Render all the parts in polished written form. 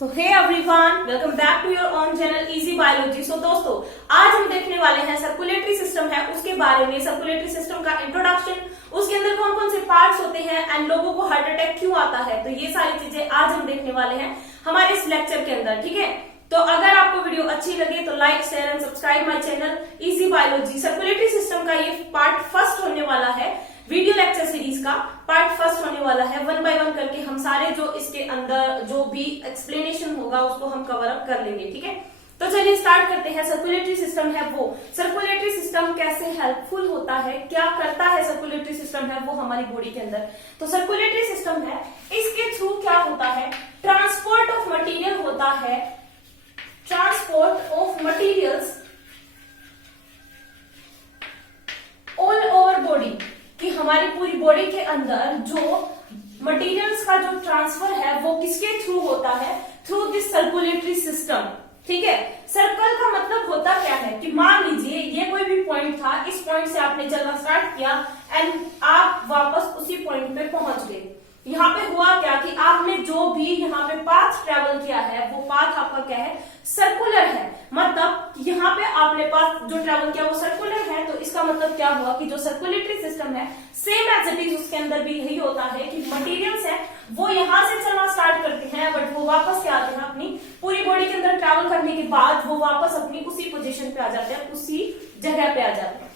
So hi everyone, welcome back to your own channel easy biology. So दोस्तों, आज हम देखने वाले हैं सर्कुलेटरी सिस्टम है उसके बारे में, सर्कुलेटरी सिस्टम का इंट्रोडक्शन, उसके अंदर कौन कौन से पार्ट्स होते हैं एंड लोगों को हार्ट अटैक क्यों आता है। तो ये सारी चीजें आज हम देखने वाले हैं हमारे इस लेक्चर के अंदर, ठीक है। तो अगर आपको वीडियो अच्छी लगे तो like share and subscribe my channel easy biology. Circulatory system का ये पार्ट फर्स्ट होने वाला है, वीडियो लेक्चर सीरीज का पार्ट फर्स्ट होने वाला है। वन बाय वन करके हम सारे जो इसके अंदर जो भी एक्सप्लेनेशन होगा उसको हम कवर अप कर लेंगे, ठीक है। तो चलिए स्टार्ट करते हैं। सर्कुलेटरी सिस्टम है वो, सर्कुलेटरी सिस्टम कैसे हेल्पफुल होता है, क्या करता है सर्कुलेटरी सिस्टम है वो हमारी बॉडी के अंदर। तो सर्कुलेटरी सिस्टम है, इसके थ्रू क्या होता है, ट्रांसपोर्ट ऑफ मटीरियल होता है, transport of materials all over body, कि हमारी पूरी बॉडी के अंदर जो मटेरियल्स का जो ट्रांसफर है वो किसके थ्रू होता है, थ्रू दिस सर्कुलेटरी सिस्टम, ठीक है। सर्कल का मतलब होता क्या है कि मान लीजिए ये कोई भी पॉइंट था, इस पॉइंट से आपने चलना स्टार्ट किया एंड आप वापस उसी पॉइंट पे पहुंच गए। यहाँ पे हुआ क्या कि आपने जो भी यहाँ पे पाथ ट्रेवल किया है वो पाथ आपका क्या है, सर्कुलर है। मतलब यहाँ पे आपने पाथ जो ट्रेवल किया वो सर्कुलर है, तो इसका मतलब क्या हुआ कि जो सर्कुलेटरी सिस्टम है सेम एज इट इज उसके अंदर भी यही होता है कि मटेरियल्स है वो यहाँ से चलना स्टार्ट करते हैं बट वो वापस क्या आते हैं, अपनी पूरी बॉडी के अंदर ट्रेवल करने के बाद वो वापस अपनी उसी पोजीशन पे आ जाते हैं, उसी जगह पे आ जाते हैं,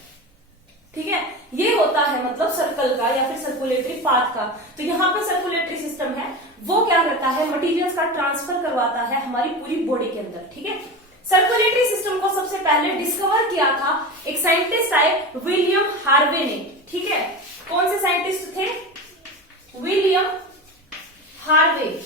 ठीक है। ये होता है मतलब सर्कल का या फिर सर्कुलेटरी पाथ का। तो यहाँ पे सर्कुलेटरी सिस्टम है वो क्या करता है, मटेरियल्स का ट्रांसफर करवाता है हमारी पूरी बॉडी के अंदर, ठीक है। सर्कुलेटरी सिस्टम को सबसे पहले डिस्कवर किया था एक साइंटिस्ट आए, विलियम हार्वे ने, ठीक है। कौन से साइंटिस्ट थे, विलियम हार्वे।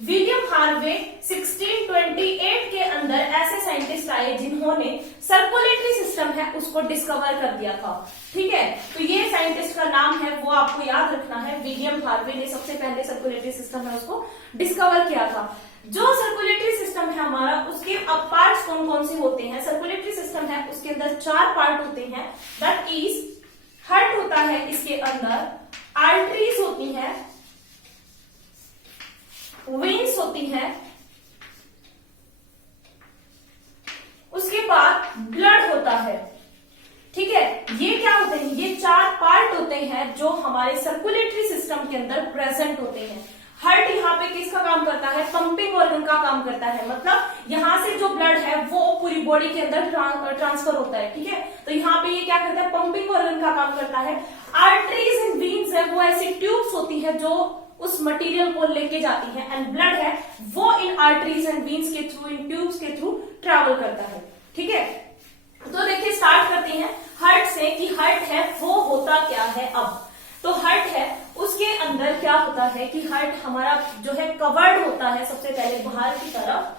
विलियम हार्वे 1628 के अंदर ऐसे साइंटिस्ट आए जिन्होंने सर्कुलेटरी सिस्टम है उसको डिस्कवर कर दिया था, ठीक है। तो ये साइंटिस्ट का नाम है वो आपको याद रखना है, विलियम हार्वे ने सबसे पहले सर्कुलेटरी सिस्टम है उसको डिस्कवर किया था। जो सर्कुलेटरी सिस्टम है हमारा, उसके अब पार्ट्स कौन कौन से होते हैं। सर्कुलेटरी सिस्टम है उसके अंदर 4 पार्ट होते हैं, दैट इज हार्ट होता है इसके अंदर, आर्टरीज होती है, वेन्स होती है, उसके बाद ब्लड होता है, ठीक है। ये क्या होते हैं, ये 4 पार्ट होते हैं जो हमारे सर्कुलेटरी सिस्टम के अंदर प्रेजेंट होते हैं। हार्ट यहाँ पे किसका काम करता है, पंपिंग ऑर्गन का काम करता है, मतलब यहाँ से जो ब्लड है वो पूरी बॉडी के अंदर ट्रांसफर होता है, ठीक है। तो यहाँ पे ये क्या करता है, पंपिंग ऑर्गन का काम करता है। आर्टरीज एंड वेन्स है वो ऐसी ट्यूब्स होती है जो उस मटेरियल को लेके जाती है, एंड ब्लड है वो इन आर्टरीज एंड वेन्स के थ्रू, इन ट्यूब्स के थ्रू ट्रैवल करता है, ठीक है। तो देखिए स्टार्ट करते हैं हार्ट से कि हार्ट है वो होता क्या है। अब तो हार्ट है उसके अंदर क्या होता है कि हार्ट हमारा जो है कवर्ड होता है सबसे पहले बाहर की तरफ।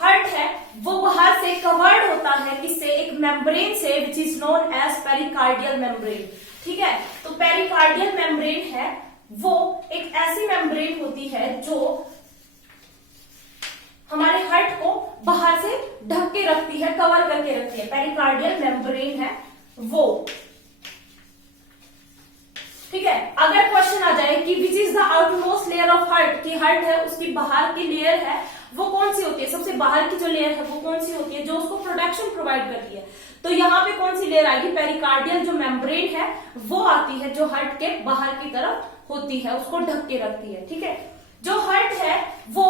हार्ट है वो बाहर से कवर्ड होता है किससे, एक मेम्ब्रेन से, which is known as pericardial membrane, ठीक है। तो पेरिकार्डियल मेम्ब्रेन है वो एक ऐसी मेम्ब्रेन होती है जो हमारे हार्ट को बाहर से ढक के रखती है, कवर करके रखती है, पेरिकार्डियल मेम्ब्रेन है वो, ठीक है। अगर क्वेश्चन आ जाए कि which is the outmost layer of heart, कि हार्ट है उसकी बाहर की लेयर है वो कौन सी होती है, सबसे बाहर की जो लेयर है वो कौन सी होती है जो उसको प्रोटेक्शन प्रोवाइड करती है, तो यहाँ पे कौन सी लेयर आएगी, पेरिकार्डियल जो मेम्ब्रेन है वो आती है जो हार्ट के बाहर की तरफ होती है, उसको ढक के रखती है, ठीक है। जो हार्ट है वो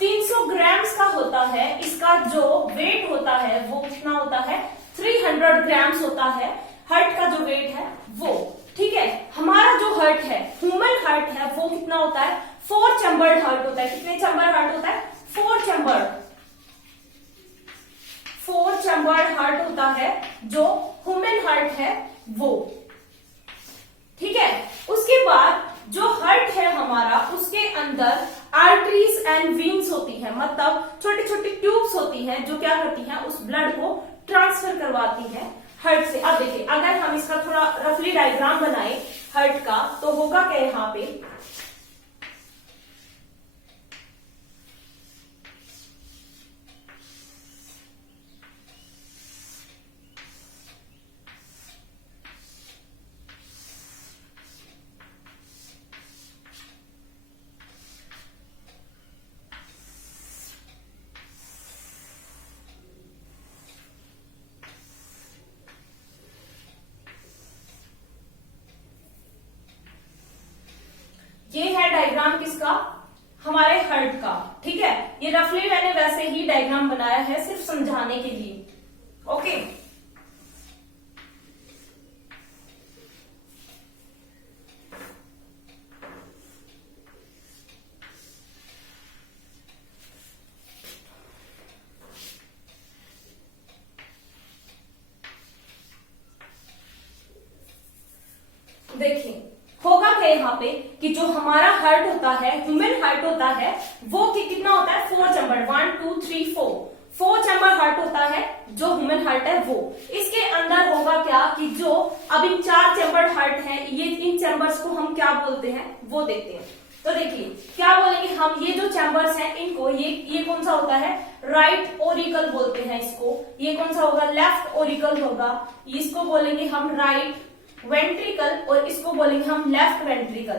300 ग्राम्स का होता है, इसका जो वेट होता है वो कितना होता है, 300 ग्राम्स होता है हार्ट का जो वेट है वो, ठीक है। हमारा जो हार्ट है, ह्यूमन हार्ट है वो कितना होता है, 4 चैम्बर्ड हार्ट होता है। कितने चैम्बर हार्ट होता है, 4 चैम्बर्ड हार्ट होता है जो ह्यूमन हार्ट है वो, ठीक है। उसके बाद जो हार्ट है हमारा उसके अंदर आर्टरीज एंड वेन्स होती है, मतलब छोटी छोटी ट्यूब्स होती हैं जो क्या करती हैं, उस ब्लड को ट्रांसफर करवाती है हार्ट से। अब देखिए अगर हम इसका थोड़ा रफली डायग्राम बनाए हार्ट का तो होगा क्या, यहाँ पे किसका, हमारे हार्ट का। ठीक है, ये रफली मैंने वैसे ही डायग्राम बनाया है सिर्फ समझाने के लिए। ओके, देखिए होगा क्या यहाँ पे कि जो हमारा हार्ट होता है, ह्यूमन हार्ट होता है, वो कितना होता है, 4 चैम्बर, 1 2 3 4 चैम्बर हार्ट होता है जो ह्यूमन हार्ट है वो। इसके अंदर होगा क्या कि जो अब इन 4 चैम्बर हार्ट है, ये इन चैम्बर्स को हम क्या बोलते हैं वो देखते हैं। तो देखिए क्या बोलेंगे हम, ये जो चैम्बर्स हैं इनको, ये कौन सा होता है, राइट ओरिकल बोलते हैं इसको। ये कौन सा होगा, लेफ्ट ओरिकल होगा। इसको बोलेंगे हम राइट वेंट्रिकल और इसको बोलेंगे हम लेफ्ट वेंट्रिकल।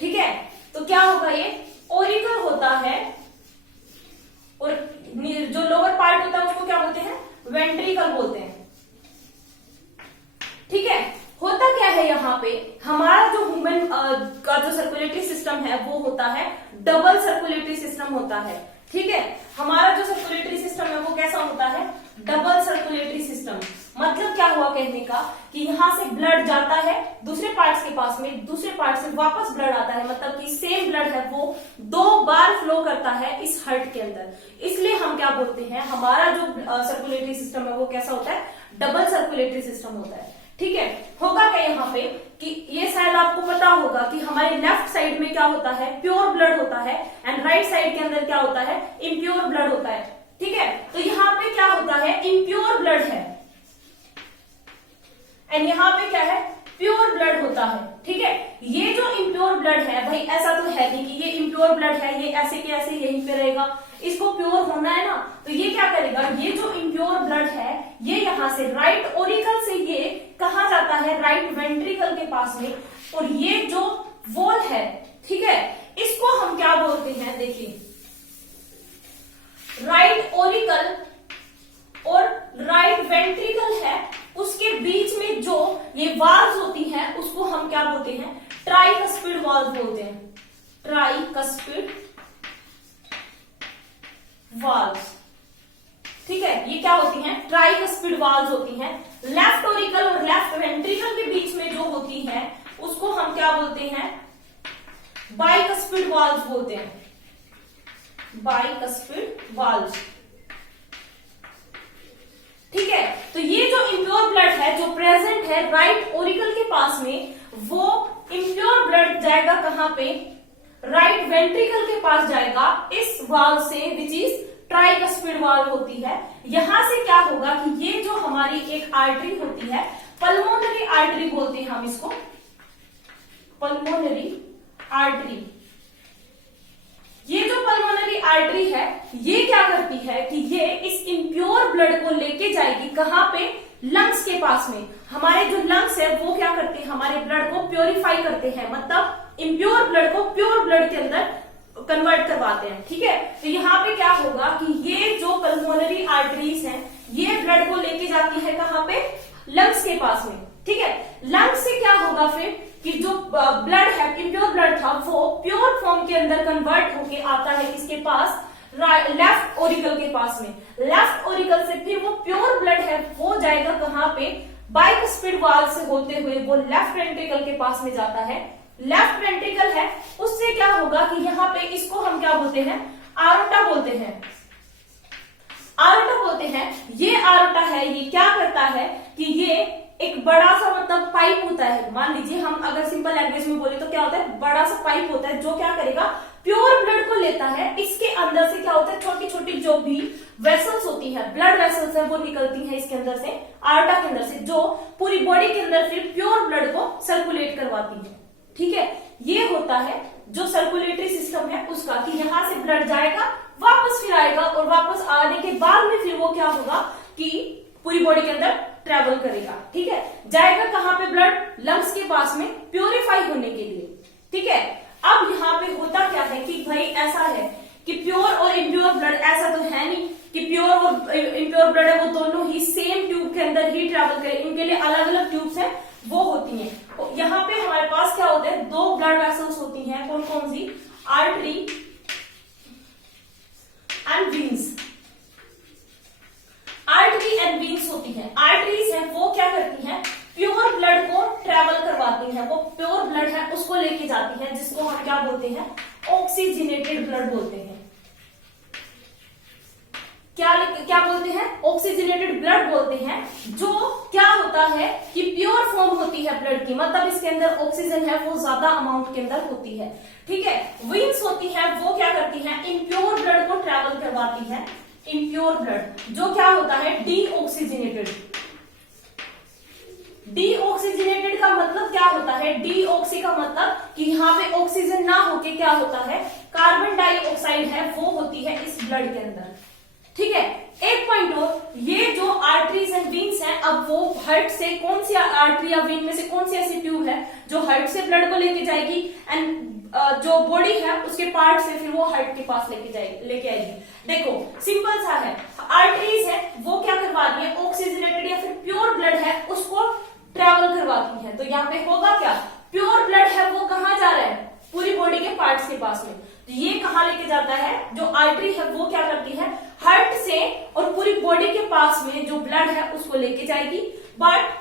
ठीक है, तो क्या होगा, ये ओरिकल होता है और जो लोअर पार्ट होता है उसको क्या बोलते हैं, वेंट्रिकल बोलते हैं। ठीक है, होता क्या है यहाँ पे, हमारा जो ह्यूमन का जो सर्कुलेटरी सिस्टम है वो होता है डबल सर्कुलेटरी सिस्टम होता है। ठीक है, हमारा जो सर्कुलेटरी सिस्टम है वो कैसा होता है, डबल सर्कुलेटरी सिस्टम। मतलब क्या हुआ कहने का कि यहाँ से ब्लड जाता है दूसरे पार्ट्स के पास में, दूसरे पार्ट से वापस ब्लड आता है, मतलब कि सेम ब्लड है वो 2 बार फ्लो करता है इस हार्ट के अंदर। इसलिए हम क्या बोलते हैं, हमारा जो सर्कुलेटरी सिस्टम है वो कैसा होता है, डबल सर्कुलेटरी सिस्टम होता है। ठीक है, होगा क्या यहाँ पे कि ये शायद आपको पता होगा कि हमारे लेफ्ट साइड में क्या होता है, प्योर ब्लड होता है, एंड राइट साइड के अंदर क्या होता है, इम्प्योर ब्लड होता है। ठीक है, तो यहाँ पे क्या होता है, इम्प्योर ब्लड है एंड यहाँ पे क्या है, प्योर ब्लड होता है। ठीक है, ये जो इम्प्योर ब्लड है भाई, ऐसा तो है नहीं कि ये इम्प्योर ब्लड है ये ऐसे के ऐसे यहीं पे रहेगा, इसको प्योर होना है ना, तो ये क्या करेगा, ये जो इम्प्योर ब्लड है ये यहाँ से राइट ओरिकल से ये कहा जाता है राइट वेंट्रिकल के पास में, और ये जो वॉल है, ठीक है, इसको हम क्या बोलते हैं, देखिए राइट ओरिकल और राइट वेंट्रिकल है, उसके बीच में जो ये वाल्व्स होती हैं उसको हम क्या बोलते हैं, ट्राइकस्पिड वाल्व बोलते हैं, ट्राइकस्पिड वाल्व्स। ठीक है, ये क्या होती हैं, ट्राइकस्पिड वाल्व्स होती हैं। लेफ्ट ओरिकल और लेफ्ट वेंट्रिकल के बीच में जो होती है उसको हम क्या बोलते हैं, बाइकस्पिड वाल्व्स बोलते हैं, बाइकस्पिड वाल्व्स। ठीक है, तो ये जो इम्प्योर ब्लड है जो प्रेजेंट है राइट ओरिकल के पास में, वो इम्प्योर ब्लड जाएगा कहां पे, राइट वेंट्रिकल के पास जाएगा इस वाल्व से, विच इज ट्राइकस्पिड वाल्व होती है। यहां से क्या होगा कि ये जो हमारी एक आर्टरी होती है, पल्मोनरी आर्टरी बोलते हैं हम इसको, पल्मोनरी आर्टरी। ये जो पल्मोनरी आर्टरी है ये क्या करती है कि ये इस इम्प्योर ब्लड को लेके जाएगी कहां पे, लंग्स के पास में। हमारे जो लंग्स है वो क्या करते हैं, हमारे ब्लड को प्योरीफाई करते हैं, मतलब इम्प्योर ब्लड को प्योर ब्लड के अंदर कन्वर्ट करवाते हैं। ठीक है, तो यहाँ पे क्या होगा कि ये जो पल्मोनरी आर्टरीज हैं ये ब्लड को लेके जाती है कहां पे, लंग्स के पास में। ठीक है, लंग्स से क्या होगा फिर कि जो ब्लड है, इम्प्योर ब्लड था, वो प्योर फॉर्म के अंदर कन्वर्ट होके आता है किसके पास, लेफ्ट ओरिकल के पास में। लेफ्ट ओरिकल से फिर वो प्योर ब्लड है वो जाएगा कहां पे, बाइकस्पिड वाल्व से होते हुए वो लेफ्ट वेंट्रिकल के पास में जाता है। लेफ्ट वेंट्रिकल है, उससे क्या होगा कि यहाँ पे इसको हम क्या बोलते हैं, आरोटा बोलते हैं, आरोटा बोलते हैं। ये आरोटा है, ये क्या करता है कि ये एक बड़ा सा मतलब पाइप होता है, मान लीजिए हम अगर सिंपल लैंग्वेज में बोले तो क्या होता है, बड़ा सा पाइप होता है जो क्या करेगा, प्योर ब्लड को लेता है। इसके अंदर से क्या होता है, छोटी छोटी जो भी वेसल्स होती है, ब्लड वेसल्स है, वो निकलती हैं इसके अंदर से, आर्टा के अंदर से, जो पूरी बॉडी के अंदर फिर प्योर ब्लड को सर्कुलेट करवाती है। ठीक है, ये होता है जो सर्कुलेटरी सिस्टम है उसका, कि यहां से ब्लड जाएगा वापस फिर आएगा, और वापस आने के बाद में फिर वो क्या होगा कि पूरी बॉडी के अंदर ट्रेवल करेगा। ठीक है, जाएगा कहां पे, ब्लड लंग्स के पास में प्योरीफाई होने के लिए। ठीक है, अब यहाँ पे होता क्या है कि भाई ऐसा है कि प्योर और इम्प्योर ब्लड, ऐसा तो है नहीं कि प्योर और इम्प्योर ब्लड है वो दोनों ही सेम ट्यूब के अंदर ही ट्रेवल करें, इनके लिए अलग अलग ट्यूब्स हैं वो होती हैं। यहाँ पे हमारे पास क्या होते हैं, 2 ब्लड वेसल्स होती हैं, कौन कौन सी, जिसको हम क्या बोलते हैं, ऑक्सीजनेटेड ब्लड बोलते हैं। क्या बोलते हैं, ऑक्सीजनेटेड ब्लड बोलते हैं। जो क्या होता है कि प्योर फॉर्म होती है ब्लड की, मतलब इसके अंदर ऑक्सीजन है वो ज्यादा अमाउंट के अंदर होती है, ठीक है। वेन्स होती है वो क्या करती है, इम्प्योर ब्लड को ट्रेवल करवाती है। इम्प्योर ब्लड जो क्या होता है, डीऑक्सीजनेटेड। डीऑक्सीजनेटेड का मतलब क्या होता है, डीऑक्सी का मतलब कि यहाँ पे ऑक्सीजन ना होके क्या होता है, कार्बन डाइऑक्साइड है वो होती है इस ब्लड के अंदर, ठीक है। एक पॉइंट और, ये जो आर्टरीज एंड वीन्स हैं, अब वो हार्ट से कौन सी आर्टरी या वीन में से कौन सी ऐसी ट्यूब है जो हार्ट से ब्लड को लेके जाएगी एंड जो बॉडी है उसके पार्ट से फिर वो हार्ट के पास लेके आएगी। देखो सिंपल सा है, आर्टरीज है वो क्या करवाती है, ऑक्सीजनेटेड या फिर प्योर ब्लड है उसको ट्रेवल करवाती है। तो यहाँ पे होगा क्या, प्योर ब्लड है वो कहाँ जा रहा है, पूरी बॉडी के पार्ट्स के पास में। तो ये कहाँ लेके जाता है, जो आर्टरी है वो क्या करती है, हार्ट से और पूरी बॉडी के पास में जो ब्लड है उसको लेके जाएगी। बट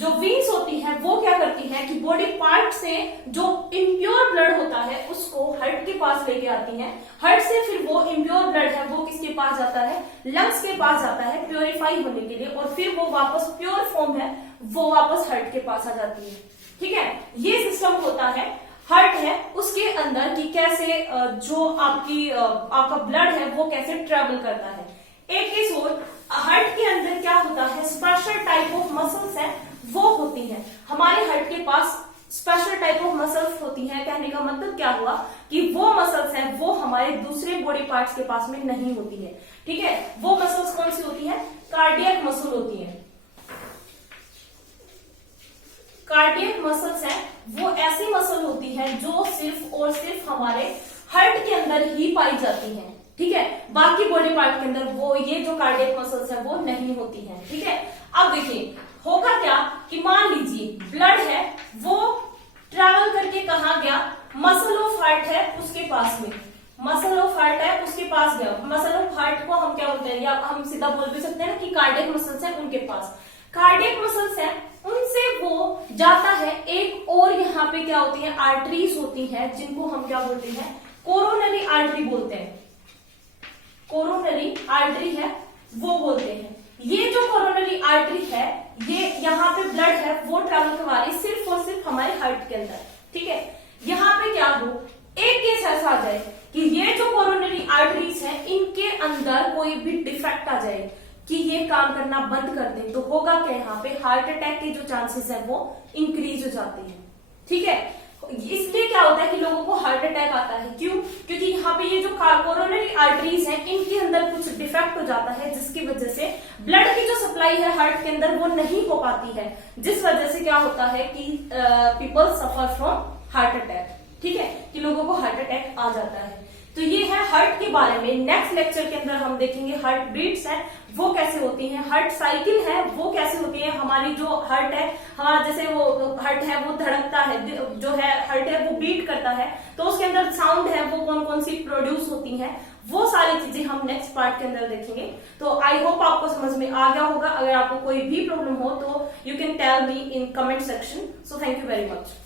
जो वीन्स होती है वो क्या करती है कि बॉडी पार्ट से जो इम्प्योर ब्लड होता है उसको हार्ट के पास लेके आती है। हार्ट से फिर वो इम्प्योर ब्लड है वो किसके पास जाता है, लंग्स के पास जाता है प्योरीफाई होने के लिए, और फिर वो वापस प्योर फॉर्म है वो वापस हार्ट के पास आ जाती है, ठीक है। ये सिस्टम होता है हार्ट है उसके अंदर कि कैसे जो आपका ब्लड है वो कैसे ट्रेवल करता है। एक केस और, हार्ट के अंदर क्या होता है, स्पेशल टाइप ऑफ मसल्स है वो होती है। हमारे हार्ट के पास स्पेशल टाइप ऑफ मसल्स होती है, कहने का मतलब क्या हुआ कि वो मसल्स हैं वो हमारे दूसरे बॉडी पार्ट्स के पास में नहीं होती है, ठीक है। वो मसल्स कौन सी होती है, कार्डियक मसल होती है। कार्डियक मसल्स है वो ऐसी मसल होती है जो सिर्फ और सिर्फ हमारे हार्ट के अंदर ही पाई जाती है, ठीक है। बाकी बॉडी पार्ट के अंदर वो ये जो कार्डियक मसल्स है वो नहीं होती है, ठीक है। अब देखिए होगा क्या कि मान लीजिए ब्लड है वो ट्रैवल करके कहाँ गया, मसल ऑफ हार्ट है उसके पास में, मसल ऑफ हार्ट है उसके पास गया। मसल ऑफ हार्ट को हम क्या बोलते हैं, या हम सीधा बोल भी सकते हैं ना कि कार्डियक मसल्स है उनके पास। कार्डियक मसल्स है उनसे वो जाता है एक और यहाँ पे क्या होती है, आर्टरीज होती है जिनको हम क्या बोलते हैं, कोरोनरी आर्टरी बोलते हैं। कोरोनरी आर्टरी है वो बोलते हैं। ये जो कोरोनरी आर्टरी है ये यहाँ पे ब्लड है वो ट्रैवल करवा रही सिर्फ और सिर्फ हमारे हार्ट के अंदर, ठीक है। यहाँ पे क्या हो, एक केस ऐसा आ जाए कि ये जो कोरोनरी आर्टरीज है इनके अंदर कोई भी डिफेक्ट आ जाए कि ये काम करना बंद कर दें, तो होगा क्या, यहाँ पे हार्ट अटैक के जो चांसेस है वो इंक्रीज हो जाते हैं, ठीक है। इसलिए क्या होता है कि लोगों को हार्ट अटैक आता है, क्यों, क्योंकि यहाँ पे ये जो कोरोनरी आर्टरीज हैं इनके अंदर कुछ डिफेक्ट हो जाता है जिसकी वजह से ब्लड की जो सप्लाई है हार्ट के अंदर वो नहीं हो पाती है, जिस वजह से क्या होता है कि people suffer from heart attack, ठीक है, कि लोगों को हार्ट अटैक आ जाता है। तो ये है हार्ट के बारे में। नेक्स्ट लेक्चर के अंदर हम देखेंगे हार्ट बीट्स है वो कैसे होती हैं, हार्ट साइकिल है वो कैसे होती है। हमारी जो हार्ट है, हमारा जैसे वो हार्ट है वो धड़कता है, जो है हार्ट है वो बीट करता है, तो उसके अंदर साउंड है वो कौन कौन सी प्रोड्यूस होती है, वो सारी चीजें हम नेक्स्ट पार्ट के अंदर देखेंगे। तो आई होप आपको समझ में आ गया होगा। अगर आपको कोई भी प्रॉब्लम हो तो you can tell me in comment section. So thank you very much.